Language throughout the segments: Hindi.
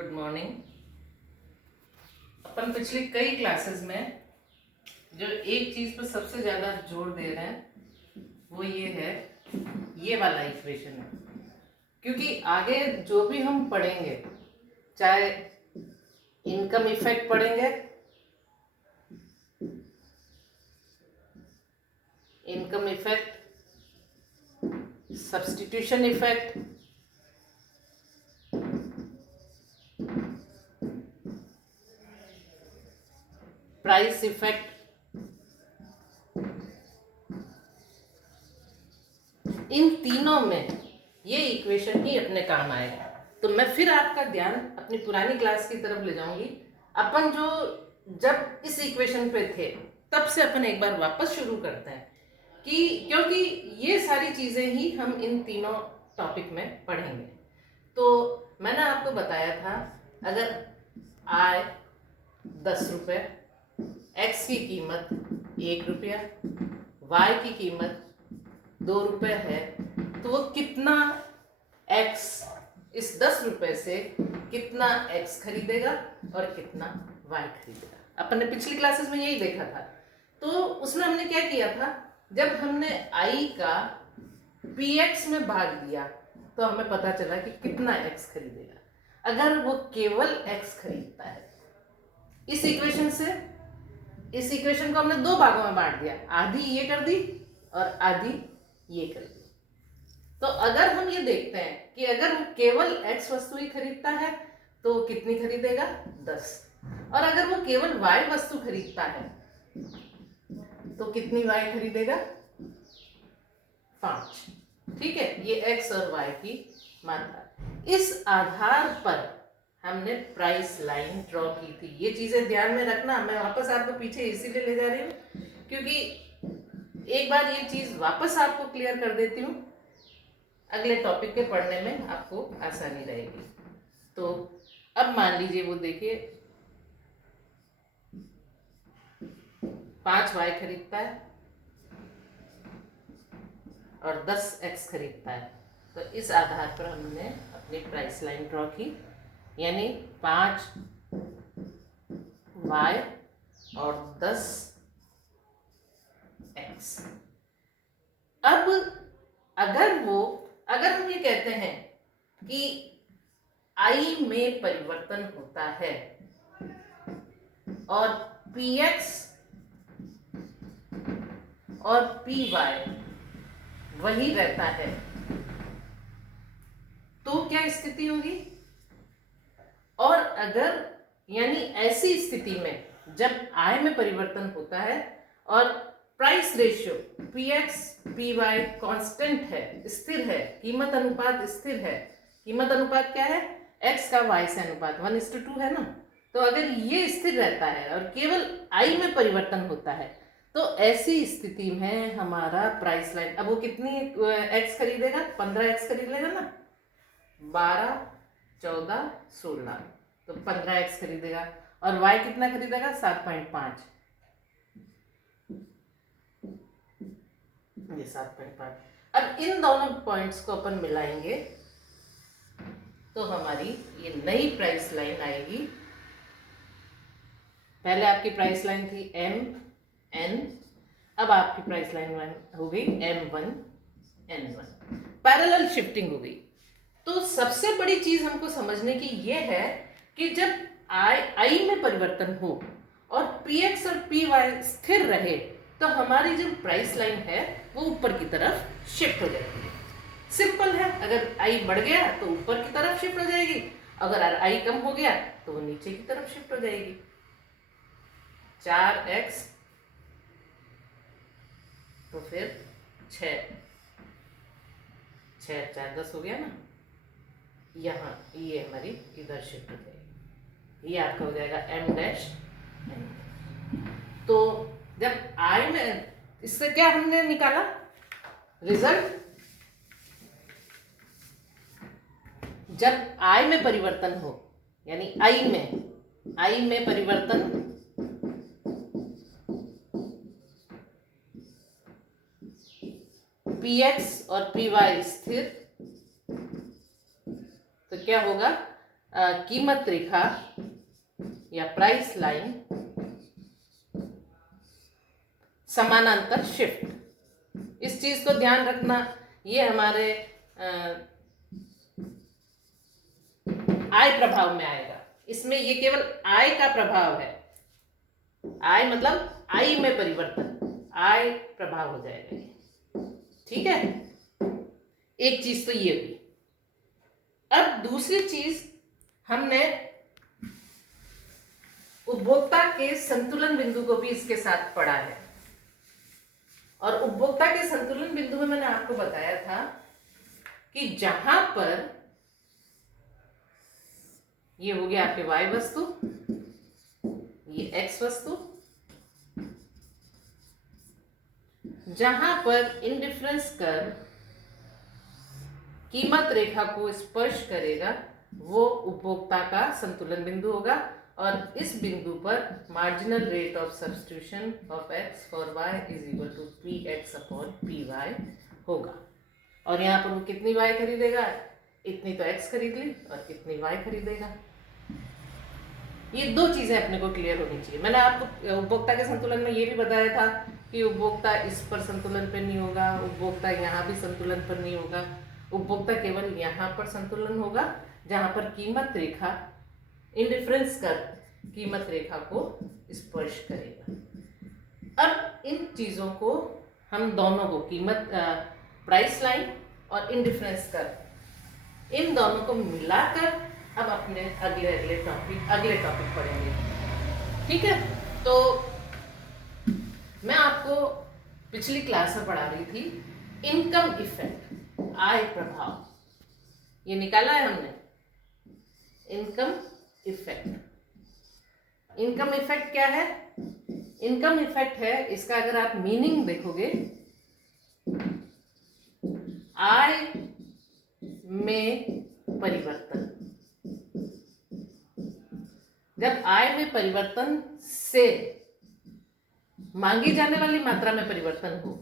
Good morning. अपन पिछली कई क्लासेस में जो एक चीज पर सबसे ज्यादा जोर दे रहे हैं वो ये है, ये वाला इक्वेशन है। क्योंकि आगे जो भी हम पढ़ेंगे, चाहे इनकम इफेक्ट पढ़ेंगे, income effect, substitution effect, price effect, इन तीनों में ये इक्वेशन ही अपने काम आएगा। तो मैं फिर आपका ध्यान अपनी पुरानी क्लास की तरफ ले जाऊंगी। अपन जो जब इस इक्वेशन पे थे तब से अपन एक बार वापस शुरू करते हैं कि क्योंकि ये सारी चीजें ही हम इन तीनों टॉपिक में पढ़ेंगे। तो मैंने आपको बताया था, अगर आय 10 रुपये, एक्स की कीमत 1 रुपया, वाई की कीमत 2 रुपये है, तो वो कितना एक्स, इस 10 रुपये से कितना एक्स खरीदेगा और कितना वाई खरीदेगा। अपन ने पिछली क्लासेस में यही देखा था। तो उसमें हमने क्या किया था, जब हमने आई का पी एक्स में भाग दिया तो हमें पता चला कि कितना एक्स खरीदेगा। अगर वो केवल एक्स खरीदता है, इस इक्वेशन से, इस इक्वेशन को हमने दो भागों में बांट दिया, आधी ये कर दी और आधी ये कर दी। तो अगर हम ये देखते हैं कि अगर वो केवल x वस्तु ही खरीदता है तो वो कितनी खरीदेगा, 10। और अगर वो केवल y वस्तु खरीदता है तो कितनी y खरीदेगा, 5। ठीक है, ये x और y की मात्रा। इस आधार पर हमने प्राइस लाइन ड्रॉ की थी। ये चीजें ध्यान में रखना। मैं वापस आपको पीछे इसीलिए ले जा रही हूँ क्योंकि एक बार ये चीज वापस आपको क्लियर कर देती हूँ, अगले टॉपिक के पढ़ने में आपको आसानी रहेगी। तो अब मान लीजिए, वो देखिए 5 वाई खरीदता है और 10 एक्स खरीदता है। तो इस आधार पर हमने अपनी प्राइस लाइन ड्रॉ की, यानी 5 वाई और 10 एक्स। अब अगर हम ये कहते हैं कि आई में परिवर्तन होता है और पी एक्स और पी वाई वही रहता है, तो क्या स्थिति होगी। और अगर, यानी ऐसी स्थिति में जब आय में परिवर्तन होता है और price ratio P X P Y constant है, स्थिर है, कीमत अनुपात स्थिर है। कीमत अनुपात क्या है, x का y से अनुपात 1:2 है ना। तो अगर ये स्थिर रहता है और केवल i में परिवर्तन होता है तो ऐसी स्थिति में हमारा प्राइस लाइन, अब वो कितनी x खरीदेगा, 15x खरीद लेगा ना, 12, 14, 16, तो 15x खरीदेगा। और y कितना खरीदेगा, 7.5, ये 7.5। अब इन दोनों पॉइंट्स को अपन मिलाएंगे तो हमारी ये नई प्राइस लाइन आएगी। पहले आपकी प्राइस लाइन थी MN, अब आपकी प्राइस लाइन हो गई M1 N1, पैरेलल शिफ्टिंग हो गई। तो सबसे बड़ी चीज हमको समझने की ये है कि जब आई में परिवर्तन हो और px और py स्थिर रहे तो हमारी जो प्राइस लाइन है वो ऊपर की तरफ शिफ्ट हो जाती है। सिंपल है, अगर आई बढ़ गया तो ऊपर की तरफ शिफ्ट हो जाएगी, अगर आई कम हो गया तो वो नीचे की तरफ शिफ्ट हो जाएगी। 4x तो फिर 6, 6 4 10 हो गया ना, यहाँ ये हमारी इधर शिफ्ट हो जाएगी, ये आपका हो जाएगा M डैश। तो जब आई में, इससे क्या हमने निकाला रिजल्ट, जब आई में परिवर्तन हो, यानी आई में परिवर्तन पी एक्स और पी वाई स्थिर, तो क्या होगा, कीमत रेखा या प्राइस लाइन समानांतर शिफ्ट। इस चीज को ध्यान रखना, ये हमारे आय प्रभाव में आएगा। इसमें ये केवल आय का प्रभाव है, आय मतलब आई में परिवर्तन, आय प्रभाव हो जाएगा ये, ठीक है। एक चीज तो ये हुई। अब दूसरी चीज, हमने उपभोक्ता के संतुलन बिंदु को भी इसके साथ पढ़ा है। और उपभोक्ता के संतुलन बिंदु में मैंने आपको बताया था कि जहां पर ये हो गया आपके y वस्तु, ये x वस्तु, जहां पर इंडिफरेंस कर्व कीमत रेखा को स्पर्श करेगा वो उपभोक्ता का संतुलन बिंदु होगा। और इस बिंदु पर marginal rate of substitution of x for y is equal to px upon py होगा। और यहाँ पर वो कितनी y खरीदेगा, इतनी तो x खरीद ली और इतनी y खरीदेगा। ये दो चीजें अपने को क्लियर होनी चाहिए। मैंने आपको उपभोक्ता के संतुलन में ये भी बताया था कि उपभोक्ता इस पर संतुलन पर नहीं होगा, उपभोक्ता यहाँ भी संतुलन पर नहीं होगा, उपभोक्ता केवल यहाँ पर संतुलन होगा जहाँ पर कीमत रेखा इंडिफरेंस कर कीमत रेखा को स्पर्श करेगा। अब इन चीजों को हम दोनों को, कीमत प्राइस लाइन और इंडिफरेंस कर, इन दोनों को मिलाकर अब अपने अगले टॉपिक पढ़ेंगे, ठीक है। तो मैं आपको पिछली क्लास में पढ़ा रही थी इनकम इफेक्ट, आय प्रभाव, ये निकाला है हमने इनकम इफेक्ट। इनकम इफेक्ट क्या है? इनकम इफेक्ट है, इसका अगर आप मीनिंग देखोगे, आय में परिवर्तन। जब आय में परिवर्तन से मांगी जाने वाली मात्रा में परिवर्तन हो,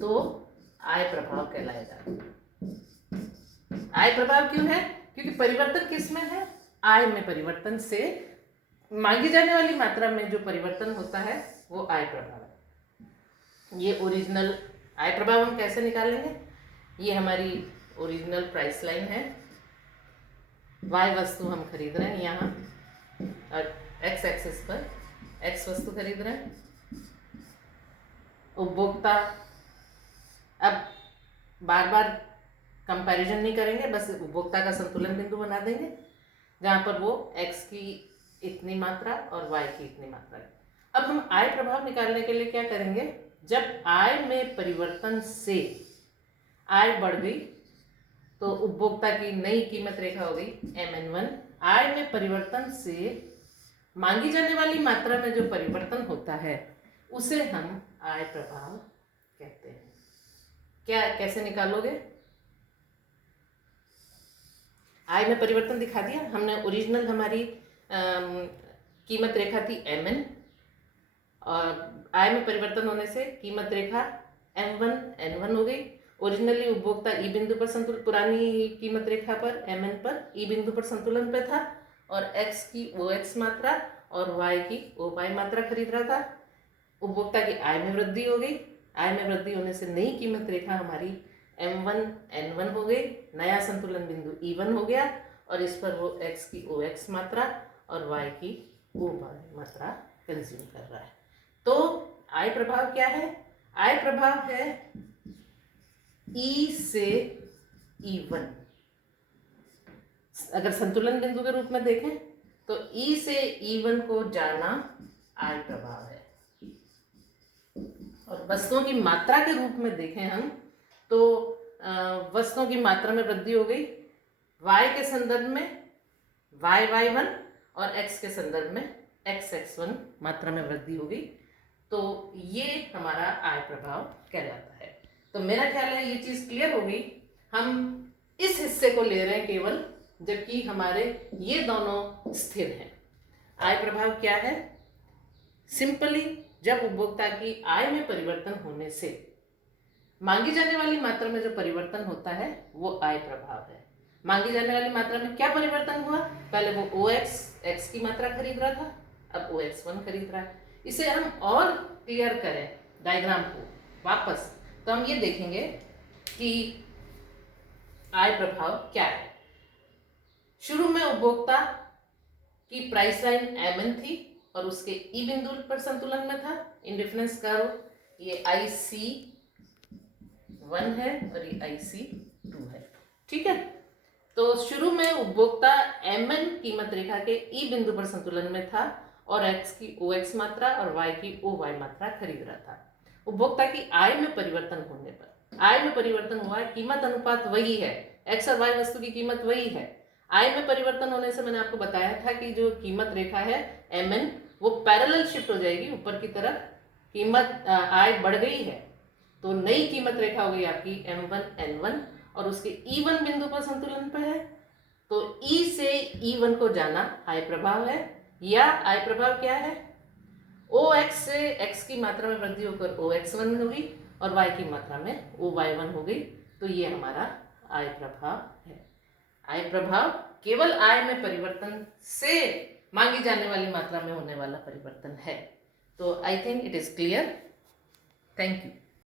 तो आय प्रभाव कहलाएगा। आय प्रभाव क्यों है? क्योंकि परिवर्तन किस में है? आय में परिवर्तन से मांगी जाने वाली मात्रा में जो परिवर्तन होता है वो आय प्रभाव है। ये ओरिजिनल आय प्रभाव हम कैसे निकालेंगे? ये हमारी ओरिजिनल प्राइस लाइन है, y वस्तु हम खरीद रहे हैं यहाँ और x एक्सिस पर x वस्तु खरीद रहे हैं। उपभोक्ता, अब बार बार कंपैरिजन नहीं करेंगे, बस उपभोक्ता का संतुलन बिंदु बना देंगे जहाँ पर वो x की इतनी मात्रा और y की इतनी मात्रा है। अब हम आय प्रभाव निकालने के लिए क्या करेंगे? जब आय में परिवर्तन से आय बढ़ गई तो उपभोक्ता की नई कीमत रेखा हो गई MN1। आय में परिवर्तन से मांगी जाने वाली मात्रा में जो परिवर्तन होता है उसे हम आय प्रभाव कहते हैं। क्या, कैसे निकालोगे? आय में परिवर्तन दिखा दिया हमने। ओरिजिनल हमारी कीमत रेखा थी MN और आय में परिवर्तन होने से कीमत रेखा M1 N1 हो गई। ओरिजिनली उपभोक्ता ई बिंदु पर संतुलन, पुरानी कीमत रेखा पर MN पर ई बिंदु पर संतुलन पे था और x की OX मात्रा और y की OY मात्रा खरीद रहा था। उपभोक्ता की आय में वृद्धि हो गई। आय में वृद्धि होने से नई कीमत रेखा हमारी M1 N1 हो गई, नया संतुलन बिंदु E1 हो गया और इस पर वो x की OX मात्रा और y की OY मात्रा कंज्यूम कर रहा है। तो आय प्रभाव क्या है? आय प्रभाव है E से E1। अगर संतुलन बिंदु के रूप में देखें तो E से E1 को जाना आय प्रभाव है। और वस्तुओं की मात्रा के रूप में देखें हम तो वस्तुओं की मात्रा में वृद्धि हो गई। y के संदर्भ में y1 और x के संदर्भ में x1 मात्रा में वृद्धि हो गई। तो ये हमारा आय प्रभाव कहलाता है। तो मेरा ख्याल है ये चीज़ क्लियर हो गई। हम इस हिस्से को ले रहे हैं केवल, जबकि हमारे ये दोनों स्थिर हैं। आय प्रभाव क्या है? सिंपली जब उपभोक्ता की आय में परिवर्तन होने से मांगी जाने वाली मात्रा में जो परिवर्तन होता है वो आय प्रभाव है। मांगी जाने वाली मात्रा में क्या परिवर्तन हुआ? पहले वो OX X की मात्रा खरीद रहा था, अब OX1 खरीद रहा है। इसे हम और क्लियर करें डायग्राम को वापस, तो हम ये देखेंगे कि आय प्रभाव क्या है। शुरू में उपभोक्ता की प्राइस लाइन MN थी और उसके ई बिंदु पर संतुलन में था। इंडिफरेंस कर्व ये IC1 है और ये IC2 है, ठीक है। तो शुरू में उपभोक्ता MN कीमत रेखा के ई बिंदु पर संतुलन में था और X की OX मात्रा और Y की OY मात्रा खरीद रहा था। उपभोक्ता की आय में परिवर्तन होने पर, आय में परिवर्तन हुआ है, कीमत अनुपात वही है, X और Y वस्तु की कीमत वही है। आय में परिवर्तन होने से मैंने आपको बताया था कि जो कीमत रेखा है MN वो पैरेलल शिफ्ट हो जाएगी ऊपर की तरफ, कीमत आय बढ़ गई है तो नई कीमत रेखा हो गई आपकी M1 N1 और उसके E1 बिंदु पर संतुलन पर है। तो E से E1 को जाना आय प्रभाव है, या आय प्रभाव क्या है? OX से X की मात्रा में वृद्धि होकर OX1 हो गई और Y की मात्रा में OY1 हो गई। तो ये हमारा आय प्रभाव है। आय प्रभाव केवल आय में परिवर्तन से मांगी जाने वाली मात्रा में होने वाला परिवर्तन है। तो I think it is clear. Thank you.